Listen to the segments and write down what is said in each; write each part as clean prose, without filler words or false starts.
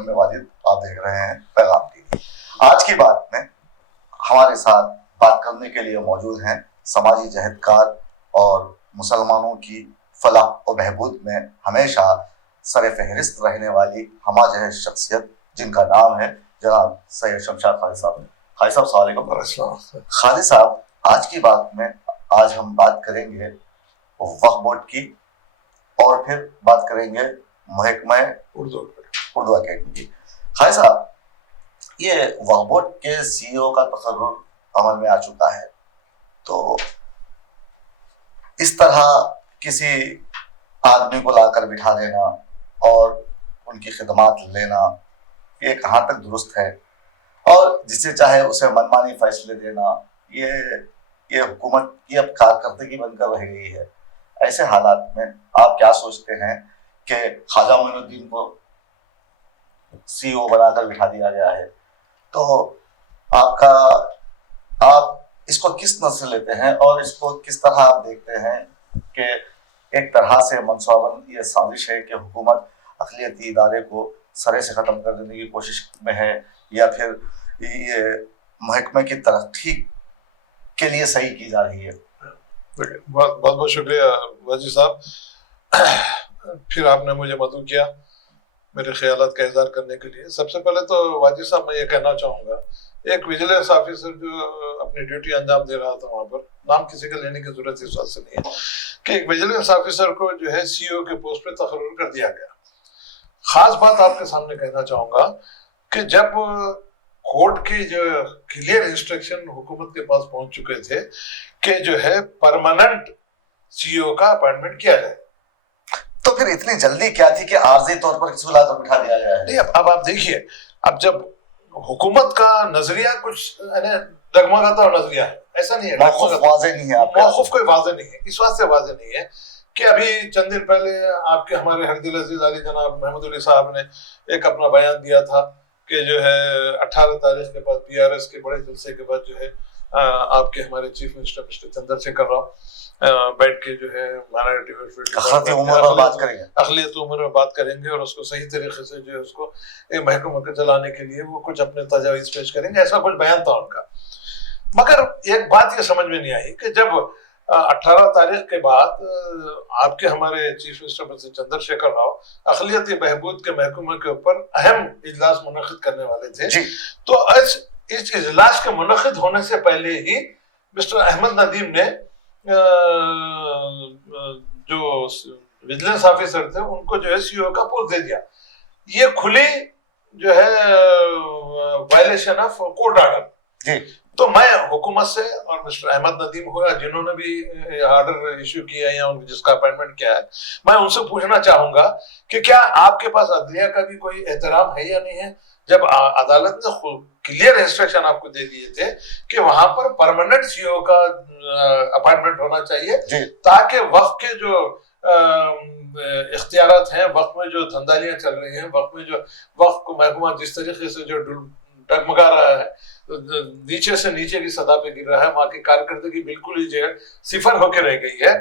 میں واجد، آپ دیکھ رہے ہیں پیغام ٹی وی۔ آج کی بات میں ہمارے ساتھ بات کرنے کے لیے موجود ہیں سماجی جہدکار اور مسلمانوں کی فلاح و بہبود میں ہمیشہ سر فہرست رہنے والی ہمہ جہت شخصیت، جن کا نام ہے جناب سید شمشاد خالد صاحب۔ خالد صاحب السلام علیکم۔ خالد صاحب، آج کی بات میں آج ہم بات کریں گے وقف بورڈ کی، اور پھر بات کریں گے محکمہ اردو اکیڈمی کی۔ خالد صاحب، یہ وقف بورڈ کے سی او کا تقرر عمل میں آ چکا ہے، تو اس طرح کسی آدمی کو لا کر بٹھا دینا اور ان کی خدمات لینا، یہ کہاں تک درست ہے؟ اور جسے چاہے اسے منمانی فیصلے دینا، یہ حکومت کی اب کارکردگی بن کر رہ گئی ہے۔ ایسے حالات میں آپ کیا سوچتے ہیں کہ خواجہ معین الدین کو سی او بنا کر بٹھا دیا گیا ہے، تو آپ اس کو کس نظر سے لیتے ہیں اور اس کو کس طرح آپ دیکھتے ہیں کہ ایک طرح سے منصوبہ بند یہ سازش ہے کہ حکومت اقلیتی ادارے کو سرے سے ختم کر دینے کی کوشش میں ہے، یا پھر یہ محکمے کی ترقی کے لیے صحیح کی جا رہی ہے؟ بہت بہت شکریہ واجد صاحب، پھر آپ نے مجھے مدعو کیا میرے خیالات کا اظہار کرنے کے لیے۔ سب سے پہلے تو واجد صاحب میں یہ کہنا چاہوں گا، ایک ویجیلنس آفیسر جو اپنی ڈیوٹی انجام دے رہا تھا وہاں پر، نام کسی کا لینے کی ضرورت اس وقت سے نہیں ہے، کہ ایک ویجیلنس آفیسر کو جو ہے سی او کے پوسٹ پہ تقرر کر دیا گیا۔ خاص بات آپ کے سامنے کہنا چاہوں گا کہ جب کورٹ کی جو کلیئر انسٹرکشن حکومت کے پاس پہنچ چکے تھے کہ جو ہے پرماننٹ سی او کا اپائنٹمنٹ کیا جائے، تو پھر اتنی جلدی کیا تھی کہ عارضی طور پر کسی کو لا کر بٹھا دیا گیا ہے؟ نہیں، اب آپ دیکھیے، اب جب حکومت کا نظریہ کچھ ڈگمگاتا ہوا نظریہ ہے، ایسا نہیں ہے، موقف واضح نہیں ہے، موقف کوئی واضح نہیں ہے، اس واسطے واضح نہیں ہے کہ ابھی چند دن پہلے آپ کے ہمارے حق دل عزیز علی جناب محمد علی صاحب نے ایک اپنا بیان دیا تھا کہ جو ہے 18 تاریخ کے بعد پی آر ایس کے بڑے جلسے کے بعد جو ہے آپ کے ہمارے chief minister mister Chandra Shekhar Rao بیٹھ کے جو ہے مائنارٹی اقلیت عمر پر بات کریں گے، اقلیت عمر میں بات کریں گے، اور اس کو صحیح طریقے سے جو ہے اس کو ایک محکمہ کے چلانے کے لیے وہ کچھ اپنے تجاویز پیش کریں گے، ایسا کچھ بیان تھا ان کا۔ مگر ایک بات یہ سمجھ میں نہیں آئی کہ جب 18 تاریخ کے بعد آپ کے ہمارے chief minister mister Chandra Shekhar Rao اقلیتی بہبود کے محکمہ کے اوپر اہم اجلاس منعقد کرنے والے تھے، تو اس اجلاس کے منعقد ہونے سے پہلے ہی مسٹر احمد ندیم نے جو ویجیلنس آفیسر تھے ان کو جو ہے سی او کا پوسٹ دے دیا۔ یہ کھلی جو ہے وائلیشن آف کورٹ آرڈر۔ تو میں حکومت سے اور مسٹر احمد ندیم ہوا جنہوں نے بھی آرڈر ایشو کیا یا جس کا اپائنٹمنٹ کیا ہے، میں ان سے پوچھنا چاہوں گا کہ کیا آپ کے پاس عدلیہ کا بھی کوئی احترام ہے یا نہیں ہے؟ جب عدالت نے کلیئر انسٹرکشن آپ کو دے دیے تھے کہ وہاں پر پرماننٹ سی او کا اپائنٹمنٹ ہونا چاہیے تاکہ وقت کے جو اختیارات ہیں، وقت میں جو دھندالیاں چل رہی ہیں، وقت میں جو وقت کو محکمہ جس طریقے سے جو ڈگمگا رہا ہے، نیچے سے نیچے کی سطح پہ گر رہا ہے، وہاں کی کارکردگی بالکل ہی جو ہے صفر ہو کے رہ گئی ہے،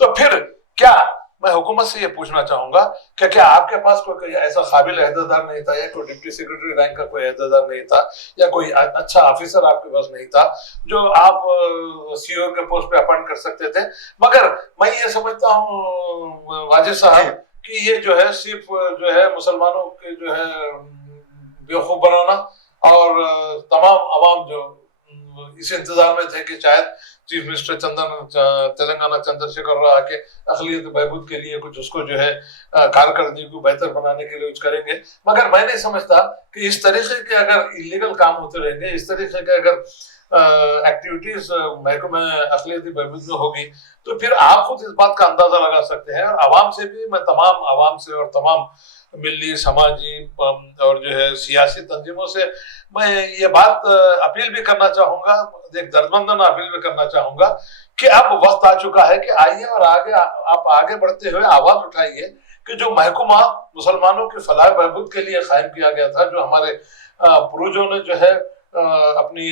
تو پھر کیا میں حکومت سے یہ پوچھنا چاہوں گا کہ کیا آپ کے پاس کوئی ایسا قابل عہدیدار نہیں تھا، یا کوئی ڈپٹی سیکرٹری رینک کا کوئی عہدیدار نہیں تھا، یا کوئی اچھا آفیسر آپ کے پاس نہیں تھا جو آپ سی او کے پوسٹ پہ اپائنٹ کر سکتے تھے؟ مگر میں یہ سمجھتا ہوں واجد صاحب کہ یہ جو ہے صرف جو ہے مسلمانوں کے جو ہے بیوقوف بنانا، اور تمام عوام جو اس انتظار میں تھے کہ شاید چیف منسٹر تلنگانہ چندر شیکھر راؤ آ کے اقلیت بہبود کے لیے کچھ اس کو جو ہے کارکردگی کو بہتر بنانے کے لیے کچھ کریں گے، مگر میں نہیں سمجھتا کہ اس طریقے کے اگر انلیگل کام ہوتے رہیں گے، اس طریقے کے اگر ایکٹیویٹیز محکمہ اقلیتی بہبود میں ہوگی، تو پھر آپ خود اس بات کا اندازہ لگا سکتے ہیں۔ اور عوام سے بھی، میں تمام عوام سے اور تمام ملی سماجی اور جو ہے سیاسی تنظیموں سے میں یہ بات اپیل بھی کرنا چاہوں گا، ایک دردمندانہ اپیل بھی کرنا چاہوں گا کہ اب وقت آ چکا ہے کہ آئیے اور آپ آگے بڑھتے ہوئے آواز اٹھائیے کہ جو محکمہ مسلمانوں کی فلاح بہبود کے لیے قائم کیا گیا تھا، جو ہمارے پروجوں نے جو ہے اپنی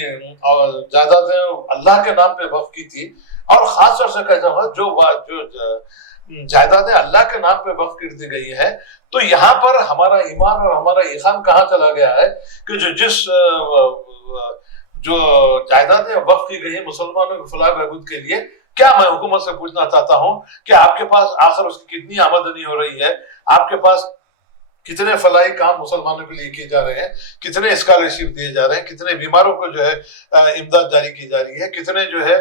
جائیدادیں اللہ کے نام پہ وقف کی تھی، اور خاص طور سے کہتا ہوں جو جائیدادیں اللہ کے نام پہ وقف کر دی گئی ہیں، تو یہاں پر ہمارا ایمان اور ہمارا ایمان کہاں چلا گیا ہے کہ جو جائیدادیں وقف کی گئی ہیں مسلمانوں کی فلاح بہبود کے لیے، کیا میں حکومت سے پوچھنا چاہتا ہوں کہ آپ کے پاس آخر اس کی کتنی آمدنی ہو رہی ہے، آپ کے پاس کتنے فلاحی کام مسلمانوں کے لیے کیے جا رہے ہیں، کتنے اسکالرشپ دیے جا رہے ہیں، کتنے بیماروں کو جو ہے امداد جاری کی جا رہی ہے، کتنے جو ہے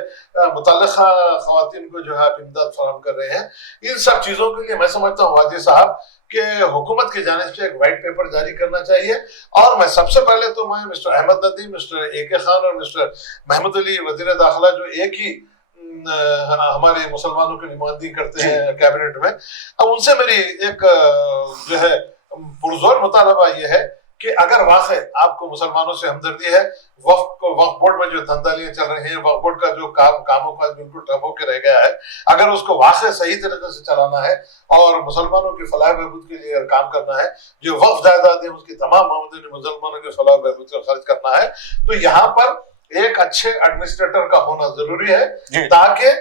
متعلقہ خواتین کو جو ہے آپ امداد فراہم کر رہے ہیں. ان سب چیزوں کے لیے میں سمجھتا ہوں واجد صاحب کہ حکومت کی جانب سے ایک وائٹ پیپر جاری کرنا چاہیے. اور میں سب سے پہلے تو میں mister Ahmad Nadeem, mister A کے خان اور مسٹر محمود علی وزیر داخلہ، جو ایک ہی ہمارے مسلمانوں کی نمائندگی کرتے ہیں کیبنٹ میں، اب ان سے میری ایک جو ہے پرزور مطالبہ یہ ہے کہ اگر واقع آپ کو مسلمانوں سے ہمدردی ہے، وقف بورڈ میں جو دھندلیاں چل رہی ہیں، وقف بورڈ کا جو کاموں کا بالکل ٹھپ ہو کے رہ گیا ہے، اگر اس کو واقع صحیح طریقے سے چلانا ہے اور مسلمانوں کی فلاح بہبود کے لیے کام کرنا ہے، جو وقف جائیداد ہے اس کی تمام آمدنی مسلمانوں کی فلاح بہبود سے خرچ کرنا ہے، تو یہاں پر ایک اچھے ایڈمنسٹریٹر کا ہونا ضروری ہے تاکہ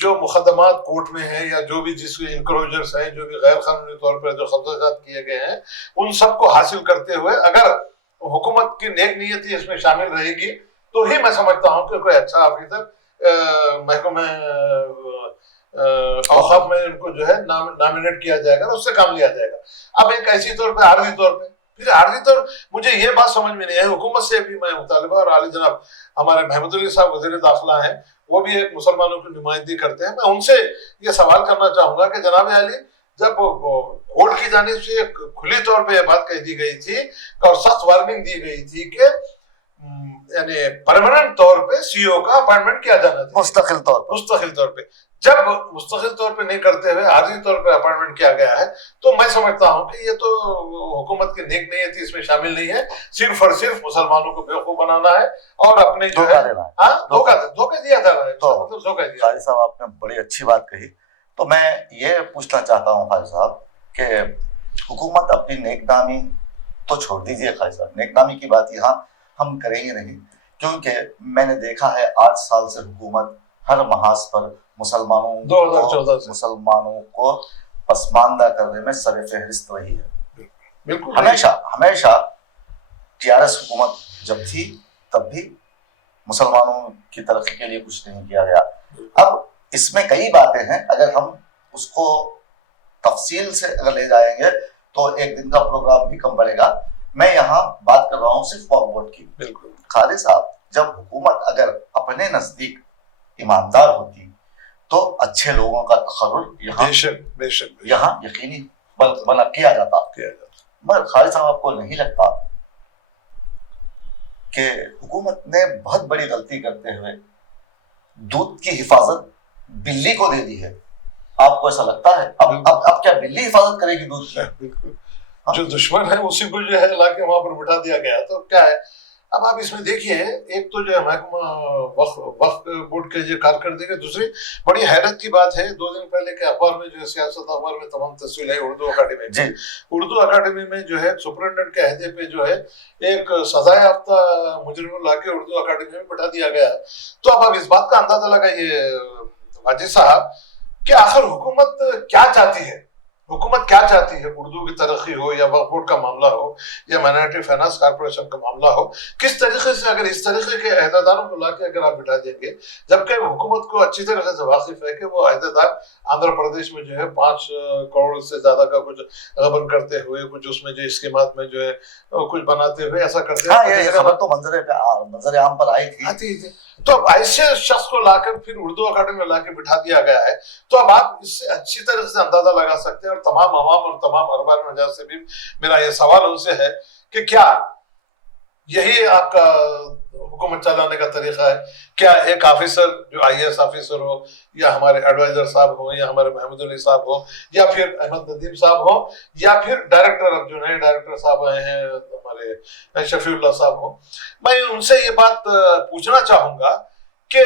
جو مقدمات کورٹ میں ہیں یا جو بھی جس کے انکروجرز ہیں، جو بھی غیر قانونی طور پر جو قبضہ جات کیے گئے ہیں، ان سب کو حاصل کرتے ہوئے اگر حکومت کی نیک نیتی اس میں شامل رہے گی تو ہی میں سمجھتا ہوں کہ کوئی اچھا آفیسر محکمہ اوقاف میں ان کو جو ہے نامینیٹ کیا جائے گا، اس سے کام لیا جائے گا. اب ایک ایسی طور پہ عارضی طور پہ مجھے یہ بات سمجھ میں نہیں ہے، حکومت سے بھی میں مطالبہ، اور عالی جناب ہمارے محمود علی صاحب وزیر داخلہ ہیں، وہ بھی ایک مسلمانوں کی نمائندگی کرتے ہیں، میں ان سے یہ سوال کرنا چاہوں گا کہ جناب عالی، جب کورٹ کی جانب سے کھلی طور پہ یہ بات کہہ دی گئی تھی اور سخت وارننگ دی گئی تھی کہ یعنی پرماننٹ طور پہ سی او کا اپائنٹمنٹ کیا جانا تھا مستقل طور پہ، جب مستقل طور پہ نہیں کرتے ہوئے عارضی طور پہ اپائنٹمنٹ کیا گیا ہے، تو میں سمجھتا ہوں کہ یہ تو حکومت کی نیک نیتی اس میں شامل نہیں ہے، صرف اور صرف مسلمانوں کو بیوقوف بنانا ہے اور اپنے جو ہے دھوکہ دیا جا رہا ہے. قاری صاحب آپ نے بڑی اچھی بات کہی. تو میں یہ پوچھنا چاہتا ہوں قاری صاحب کہ حکومت اپنی نیک نامی تو چھوڑ دیجیے قاری صاحب، نیک نامی کی بات یہاں ہم کریں گے نہیں، کیونکہ میں نے دیکھا ہے 8 سال سے حکومت ہر محاذ پر مسلمانوں کو پسماندہ کرنے میں سر فہرست رہی ہے. ہمیشہ TRS حکومت جب تھی تب بھی مسلمانوں کی ترقی کے لیے کچھ نہیں کیا گیا. اب اس میں کئی باتیں ہیں، اگر ہم اس کو تفصیل سے اگر لے جائیں گے تو ایک دن کا پروگرام بھی کم پڑے گا. میں یہاں بات کر رہا ہوں صرف وقف بورڈ کی. بالکل قاری صاحب، جب حکومت اگر اپنے نزدیک ایماندار ہوتی تو اچھے لوگوں کا تخرج یہاں یقینی بنا کیا جاتا. مگر قاری صاحب، آپ کو نہیں لگتا کہ حکومت نے بہت بڑی غلطی کرتے ہوئے دودھ کی حفاظت بلی کو دے دی ہے؟ آپ کو ایسا لگتا ہے اب کیا بلی حفاظت کرے گی دودھ کی؟ جو دشمن ہے اسی کو جو ہے لا کے وہاں پر بٹھا دیا گیا. تو کیا ہے، اب آپ اس میں دیکھیے، ایک تو جو ہے محکمہ وقف بورڈ کے جو کارکردگی، دوسری بڑی حیرت کی بات ہے، 2 دن پہلے کے اخبار میں جو ہے سیاست اخبار میں تمام تصویر ہے اردو اکیڈمی میں جو ہے سپرنٹینڈنٹ کے عہدے پہ جو ہے ایک سزا یافتہ مجرم لا کے اردو اکیڈمی میں بٹھا دیا گیا. تو اب اس بات کا اندازہ لگائیے واجد صاحب کہ آخر حکومت کیا چاہتی ہے. حکومت کیا چاہتی ہے؟ اردو کی ترقی ہو یا وقف بورڈ کا معاملہ ہو یا مائنارٹی فائنانس کارپوریشن کا معاملہ ہو، کس طریقے سے اگر اس طریقے کے عہدیداروں کو لا کے اگر آپ بٹھا دیں گے، جبکہ حکومت کو اچھی طرح سے واقف ہے کہ وہ عہدیدار آندھرا پردیش میں جو ہے 5 کروڑ سے زیادہ کا کچھ غبن کرتے ہوئے، کچھ اس میں جو اسکیمات میں جو ہے کچھ بناتے ہوئے ایسا کرتے ہیں. یہ خبر تو منظر عام پر آئی تھی. تو اب ایسے شخص کو لا کر پھر اردو اکیڈمی میں لا کے بٹھا دیا گیا ہے. تو اب آپ اس سے اچھی طرح سے اندازہ لگا سکتے ہیں، اور تمام عوام اور تمام ارباب مجاز سے بھی میرا یہ سوال ان سے ہے کہ کیا یہی آپ کا حکومت چلانے کا طریقہ ہے؟ کیا ایک آفیسر جو IAS آفیسر ہو یا ہمارے ایڈوائزر صاحب ہوں یا ہمارے محمود علی صاحب ہوں یا پھر احمد ندیم صاحب ہوں یا پھر ڈائریکٹر، اب جو نئے ڈائریکٹر صاحب آئے ہیں ہمارے شفیع اللہ صاحب ہوں، میں ان سے یہ بات پوچھنا چاہوں گا کہ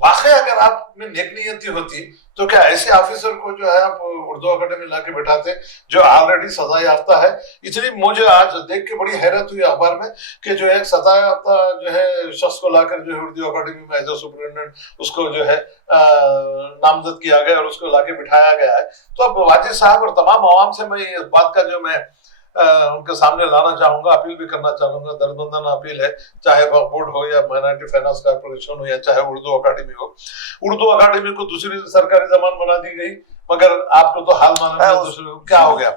واقعی اگر آپ میں نیک نیتی ہوتی تو کیا ایسے آفیسر کو جو ہے آپ اردو اکیڈمی لا کے بٹھاتے جو آلریڈی سزا یافتہ ہے؟ اتنی مجھے آج دیکھ کے بڑی حیرت ہوئی اخبار میں کہ جو ہے سزا یافتہ جو ہے شخص کو لا کر جو ہے اردو اکیڈمی میں ایز اے سپرنٹینڈنٹ اس کو جو ہے نامزد کیا گیا اور اس کو لا کے بٹھایا گیا ہے. تو اب واجد صاحب اور تمام عوام سے میں اس بات کا جو میں ان کے سامنے لانا چاہوں گا, اپیل بھی کرنا چاہوں گا, دردمندانہ اپیل ہے, چاہے وقف بورڈ ہو یا مائنارٹی فائنانس کارپوریشن ہو یا چاہے اردو اکیڈمی ہو. اردو اکیڈمی کو دوسری سرکاری زبان بنا دی گئی, مگر آپ کو تو حال معلوم ہے کیا ہو گیا.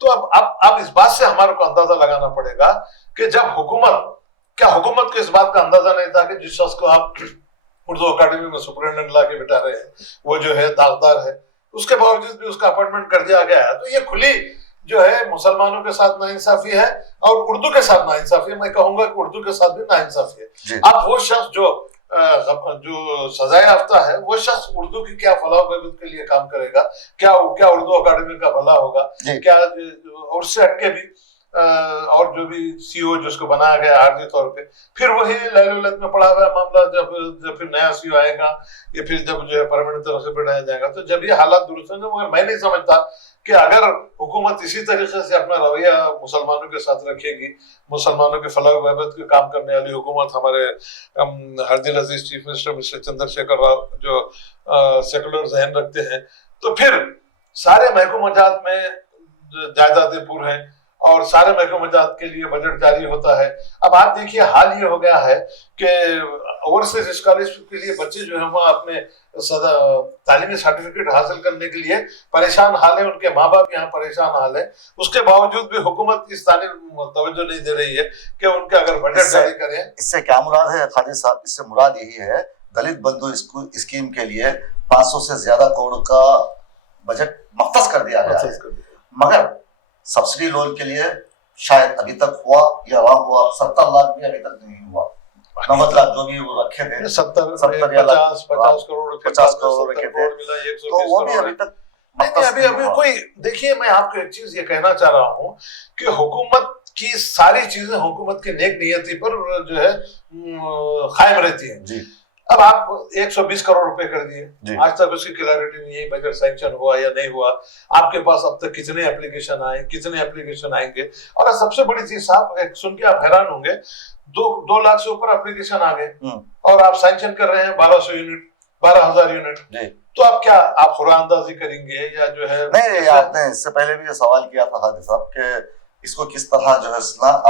تو اب اس بات سے ہمارے کو اندازہ لگانا پڑے گا کہ جب حکومت کو اس بات کا اندازہ نہیں تھا کہ جس شخص کو آپ اردو اکیڈمی میں سپرنٹینڈنٹ لا کے بٹھا رہے ہیں وہ جو ہے داغدار ہے, اس کے باوجود بھی اس کا اپائنٹمنٹ کر دیا گیا ہے. تو یہ کھلی جو ہے مسلمانوں کے ساتھ ناانصافی ہے اور اردو کے ساتھ ناانصافی ہے. میں کہوں گا کہ اردو کے ساتھ بھی ناانصافی ہے. اب وہ شخص جو سزا یافتہ ہے وہ شخص اردو کی کیا فلاح و بہبود کے لیے کام کرے گا, کیا اردو اکیڈمی کا بھلا ہوگا, کیا اور اس سے ہٹ کے بھی اور جو بھی سی او جس کو بنایا گیا عارضی طور پہ, پھر وہی لہلولت میں پڑا ہوا معاملہ جب پھر نیا سی او آئے گا یا پھر جب جو ہے پرماننٹ طرح سے بڑھایا جائے گا, تو جب یہ حالات درست ہوں گے. مگر میں نہیں سمجھتا کہ اگر حکومت اسی طریقے سے اپنا رویہ مسلمانوں کے ساتھ رکھے گی, مسلمانوں کے فلاح و بہبود کے کام کرنے والی حکومت ہمارے ہر دل عزیز chief minister mister Chandra Shekhar Rao جو سیکولر ذہن رکھتے ہیں, تو پھر سارے محکمہ جات میں جائیدادیں پور ہیں اور سارے محکمہ جات کے لیے بجٹ جاری ہوتا ہے. اب آپ دیکھیے حال یہ ہو گیا ہے کہ اوورسیز اسکالرشپ کے لیے بچے جو ہیں وہ اپنے تعلیمی سرٹیفکیٹ حاصل کرنے کے لیے پریشان حال ہے, ان کے ماں باپ یہاں پریشان حال ہے. اس کے باوجود بھی حکومت اس جانب توجہ نہیں دے رہی ہے کہ ان کے اگر بجٹ جاری کریں. اس سے کیا مراد ہے خالد صاحب؟ اس سے مراد یہی ہے دلت بندھو اسکیم کے لیے 500 سے زیادہ کروڑ کا بجٹ مختص کر دیا گیا ہے, مگر سبسڈی لون کے لیے شاید ابھی تک ہوا یا رہا ہوا 70 لاکھ بھی ابھی تک نہیں ہوا. 90 لاکھ جو بھی وہ رکھے تھے 50 کروڑ رکھے تھے, تو وہ بھی ابھی تک ابھی کوئی. دیکھیے میں آپ کو ایک چیز یہ کہنا چاہ رہا ہوں کہ حکومت کی ساری چیزیں حکومت کی نیک نیتی پر جو ہے قائم رہتی ہیں. جی اب آپ 120 کروڑ روپے کر دیے, آج تک اس کی کلیئرٹی نہیں ہے بجٹ سینکشن ہوا یا نہیں ہوا. آپ کے پاس اب تک کتنے اپلیکیشن آئے, کتنے اپلیکیشن آئیں گے, اور سب سے بڑی چیز صاحب سن کے آپ حیران ہوں گے 2 لاکھ سے اوپر اپلیکیشن آ گئے اور آپ سینکشن کر رہے ہیں 1200 یونٹ 12,000 یونٹ. تو آپ کیا آپ قرآن اندازی کریں گے یا جو ہے نہیں؟ آپ نے اس سے پہلے بھی یہ سوال کیا تھا حاجی صاحب کہ اس کو کس طرح جو ہے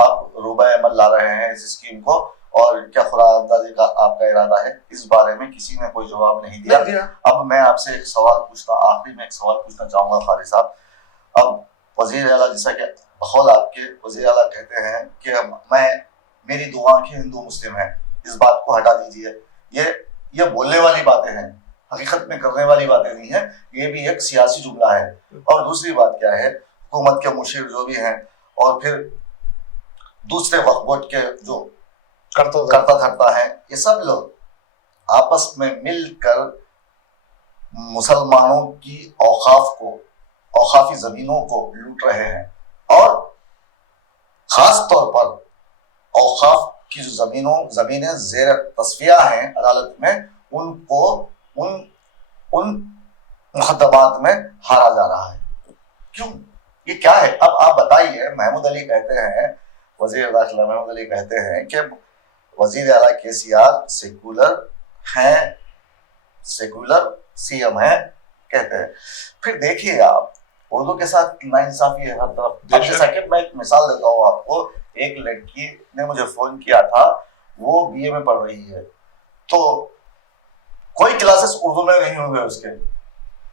آپ روبہ عمل لا رہے ہیں اس اسکیم کو, اور کیا قرآن اندازی کا آپ کا ارادہ ہے؟ اس بارے میں کسی نے کوئی جواب نہیں دیا. اب میں آپ سے ایک سوال پوچھنا, آخری میں ایک سوال پوچھنا چاہوں گا خالد صاحب. اب وزیر اعلیٰ جیسا کہ بہت آپ کے وزیر اعلیٰ کہتے ہیں کہ میری دو آنکھیں ہندو مسلم ہیں, اس بات کو ہٹا دیجیے. یہ بولنے والی باتیں ہیں, حقیقت میں کرنے والی باتیں نہیں ہیں. یہ بھی ایک سیاسی جملہ ہے. اور دوسری بات کیا ہے, حکومت کے مشیر جو بھی ہیں اور پھر دوسرے وقف بورڈ کے جو کرتا دھرتا ہے, یہ سب لوگ آپس میں مل کر مسلمانوں کی اوقافی زمینوں کو لوٹ رہے ہیں, اور خاص طور پر اوقاف کی جو زمینیں زیر تصفیہ ہیں عدالت میں, ان کو ان مقدمات میں ہارا جا رہا ہے. کیوں؟ یہ کیا ہے؟ اب آپ بتائیے. محمود علی کہتے ہیں, وزیر داخلہ محمود علی کہتے ہیں کہ وزیر اعلیٰ KCR سیکولر ہیں, سیکولر سی ایم ہیں کہتے ہیں. پھر دیکھیے آپ اردو کے ساتھ ناانصافی ہے ہر طرف. جیسا کہ میں ایک مثال دیتا ہوں آپ کو, ایک لڑکی نے مجھے فون کیا تھا, وہ BA میں پڑھ رہی ہے, تو کوئی کلاسز اردو میں نہیں ہوئے, اس کے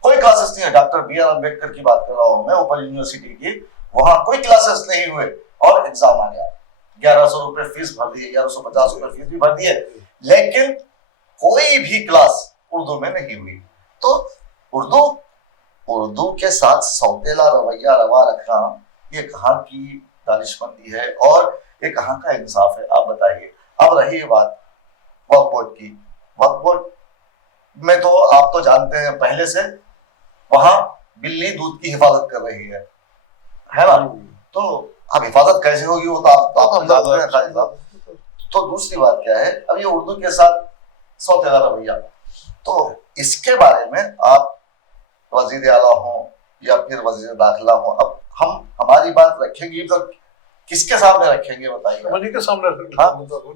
کوئی کلاسز نہیں ہے. ڈاکٹر BR امبیڈکر کی بات کر رہا ہوں میں, اوپن یونیورسٹی کی, وہاں کوئی کلاسز نہیں ہوئے اور ایگزام آ گیا. 1100 روپے فیس بھر دیے, 1150 روپے فیس بھی بھر دیے, لیکن کوئی بھی کلاس اردو میں نہیں ہوئی. تو اردو کے ساتھ سوتیلا رویہ روا رکھنا یہ کہاں کی دانشمندی ہے اور یہ کہاں کا انصاف ہے؟ آپ بتائیے. اب رہی بات وقف بورڈ کی, وقف بورڈ میں تو آپ تو جانتے ہیں پہلے سے وہاں بلی دودھ کی حفاظت کر رہی ہے نا, تو اب حفاظت کیسے ہوگی وہ تو آپ جانتے ہیں خالد صاحب. تو دوسری بات کیا ہے, اب یہ اردو کے ساتھ سوتیلا رویہ, تو اس کے بارے میں آپ وزیر اعلیٰ ہوں یا پھر وزیر داخلہ ہوں، اب ہم ہماری بات رکھیں گے تو کس کے سامنے رکھیں گے بتائیے؟ منی کے سامنے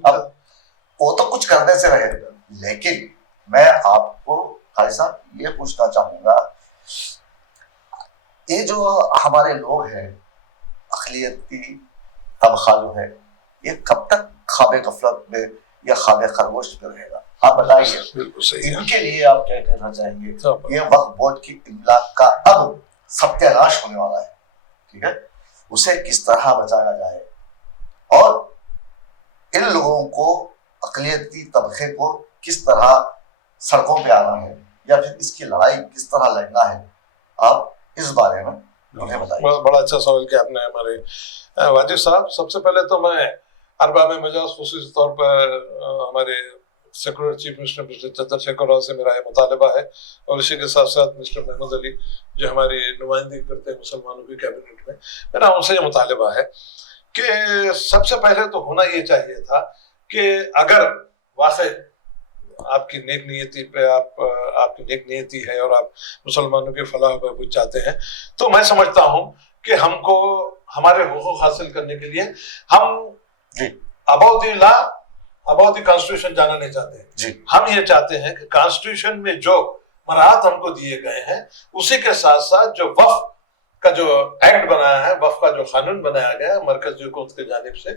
اب وہ تو کچھ کرنے سے رہے، لیکن میں آپ کو قاری صاحب یہ پوچھنا چاہوں گا، یہ جو ہمارے لوگ ہیں اقلیتی طبقہ جو ہے، یہ کب تک خواب غفلت میں یا خواب خرگوش میں رہے گا؟ آپ بتائیے، ان کے لیے آپ کیا کہنا چاہیں گے؟ یہ وقف بورڈ کی املاک کا اب ستیہ ناش ہونے والا ہے، ٹھیک ہے، اسے کس طرح بچایا جائے اور ان لوگوں کو، اقلیتی طبقے کو کس طرح سڑکوں پہ آنا ہے یا پھر اس کی لڑائی کس طرح لڑنا ہے، آپ اس بارے میں مجھے بتائیے۔ بڑا اچھا سوال کیا آپ نے ہمارے واجد صاحب۔ سب سے پہلے تو میں ارباب مجاز خصوصی طور پر ہمارے secretary chief minister mister Chandra Shekhar Rao سے میرا یہ مطالبہ ہے، اور اسی کے ساتھ ساتھ مسٹر محمود علی جو ہماری نمائندگی کرتے ہیں مسلمانوں کی کیبنٹ میں، میرا ان سے یہ مطالبہ ہے کہ سب سے پہلے تو ہونا یہ چاہیے تھا کہ اگر واقع آپ کی نیک نیتی پہ آپ کی نیک نیتی ہے اور آپ مسلمانوں کے فلاح و بہبود چاہتے ہیں، تو میں سمجھتا ہوں کہ ہم کو ہمارے حقوق حاصل کرنے کے لیے ہم about the law, about the constitution جانا نہیں چاہتے ہیں۔ ہم یہ چاہتے ہیں کہ کانسٹیٹیوشن میں جو مراحت ہم کو دیے گئے ہیں اسی کے ساتھ ساتھ جو وقف کا جو ایکٹ بنایا ہے، وقف کا جو قانون بنایا گیا ہے مرکزی حکومت کی جانب سے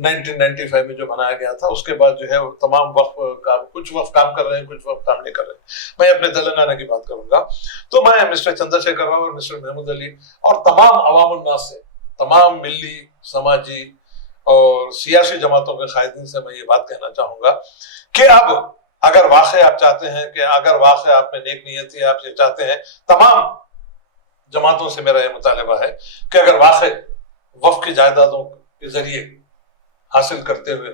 1995 میں جو بنایا گیا تھا، اس کے بعد جو ہے تمام وقف کا کچھ وقف کام کر رہے ہیں، کچھ وقف کام نہیں کر رہے ہیں۔ میں اپنے تلنگانہ کی بات کروں گا تو میں مسٹر چندر شیکھر راؤ اور مسٹر محمود علی اور تمام عوام الناس سے، تمام ملی، سماجی اور سیاسی جماعتوں کے قائدین سے میں یہ بات کہنا چاہوں گا کہ اب اگر واقع آپ چاہتے ہیں کہ اگر واقع آپ میں نیک نیتی آپ یہ چاہتے ہیں، تمام جماعتوں سے میرا یہ مطالبہ ہے کہ اگر واقع وقف کی جائیدادوں کے ذریعے حاصل کرتے ہوئے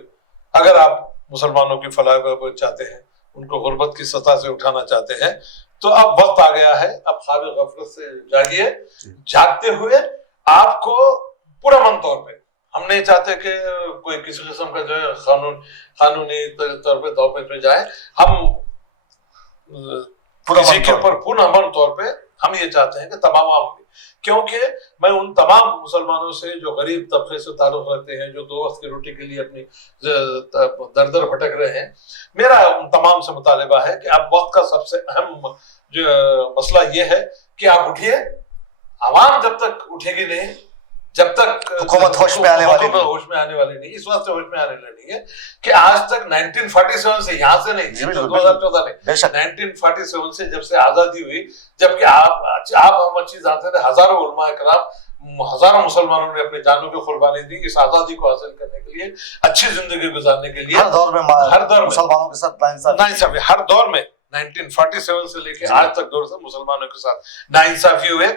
اگر آپ مسلمانوں کی فلاح و بہبود چاہتے ہیں، ان کو غربت کی سطح سے اٹھانا چاہتے ہیں، تو اب وقت آ گیا ہے، اب خواب غفلت سے جاگیے۔ جاگتے ہوئے آپ کو پرامن طور پہ، ہم نہیں چاہتے کہ کوئی کسی قسم کا جو ہے قانونی طور پہ دو پہ جائے، ہم کسی کے اوپر پرامن طور پہ ہم یہ چاہتے ہیں کہ تمام عوام، کیونکہ میں ان تمام مسلمانوں سے جو غریب طبقے سے تعلق رکھتے ہیں، جو دو وقت کی روٹی کے لیے اپنی در در بھٹک رہے ہیں، میرا ان تمام سے مطالبہ ہے کہ اب وقت کا سب سے اہم جو مسئلہ یہ ہے کہ آپ اٹھیے۔ عوام جب تک اٹھے گی نہیں، جب تک حکومت ہوش میں آنے والی نہیں، اس وقت سے ہوش میں آنے والی ہے کہ آج تک 1947 سے، یہاں سے نہیں، 2014 نہیں، 1947 سے جب سے آزادی ہوئی، جبکہ آپ ہم اچھی جانتے تھے، ہزاروں علماء کرام، ہزاروں مسلمانوں نے اپنی جانوں کی قربانی دی اس آزادی کو حاصل کرنے کے لیے، اچھی زندگی گزارنے کے لیے۔ ہر دور میں مسلمانوں کے ساتھ ناانصافی، ہر دور میں 1947 سے لے کے آج تک دور سے مسلمانوں کے ساتھ ناانصافی ہوئے۔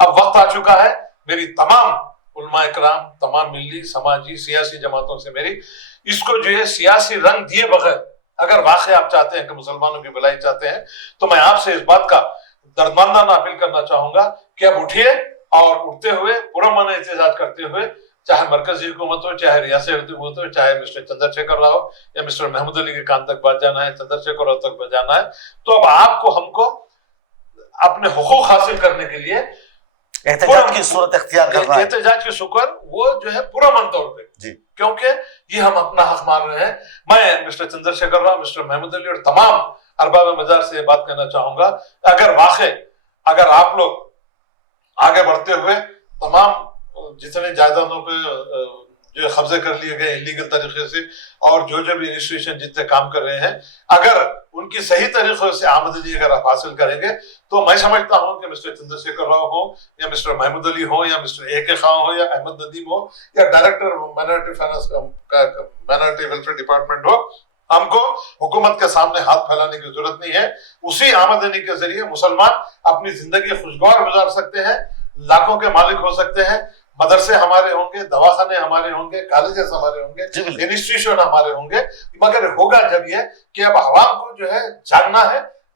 اب وقت آ چکا ہے، میری تمام علماء کرام، تمام ملی، سماجی، سیاسی جماعتوں سے میری اس کو جو ہے سیاسی رنگ دیے بغیر اگر واقعی آپ چاہتے ہیں کہ مسلمانوں کی بھلائی چاہتے ہیں، تو میں آپ سے اس بات کا دردمندانہ اپیل کرنا چاہوں گا کہ اب اٹھیے اور اٹھتے ہوئے پرامن احتجاج کرتے ہوئے، چاہے مرکزی حکومت ہو، چاہے ریاستی حکومت ہو، چاہے مسٹر چندر شیکھر راؤ یا مسٹر محمود علی کے کان تک بات جانا ہے، چندر شیکھر راؤ تک بات جانا ہے، تو اب آپ کو، ہم کو اپنے حقوق حاصل کرنے کے لیے احتجاج کی صورت اختیار کرنا ہے۔ احتجاج کی شکر وہ جو ہے پرامن طور پہ، کیونکہ یہ ہم اپنا حق مان رہے ہیں۔ میں مسٹر چندر شیکھر راؤ، مسٹر محمود علی اور تمام ارباب مجاز سے یہ بات کہنا چاہوں گا، اگر واقع اگر آپ لوگ آگے بڑھتے ہوئے تمام جتنے جائیدادوں پہ جو قبضے کر لیے گئے انلیگل طریقے سے، اور جو بھی انسٹیٹیوشن جتنے کام کر رہے ہیں، اگر ان کی صحیح طریقے سے آمدنی اگر آپ حاصل کریں گے، تو میں سمجھتا ہوں کہ مسٹر چندر شیکھر راؤ ہو یا مسٹر محمود علی ہو یا مسٹر اے کے خان ہو یا احمد ندیم ہو یا ڈائریکٹر مائنورٹی فائنانس کا مائنورٹی ویلفیئر ڈپارٹمنٹ ہو، ہم کو حکومت کے سامنے ہاتھ پھیلانے کی ضرورت نہیں ہے۔ اسی آمدنی کے ذریعے مسلمان اپنی زندگی خوشگوار گزار سکتے ہیں، لاکھوں کے مالک ہو سکتے ہیں، مدرسے ہمارے ہوں گے، دواخانے ہمارے ہوں گے، کالجز ہمارے ہوں گے، انسٹیٹیوشن ہمارے ہوں گے، مگر ہوگا جب یہ کہ اب عوام کو جو ہے جاگنا ہے،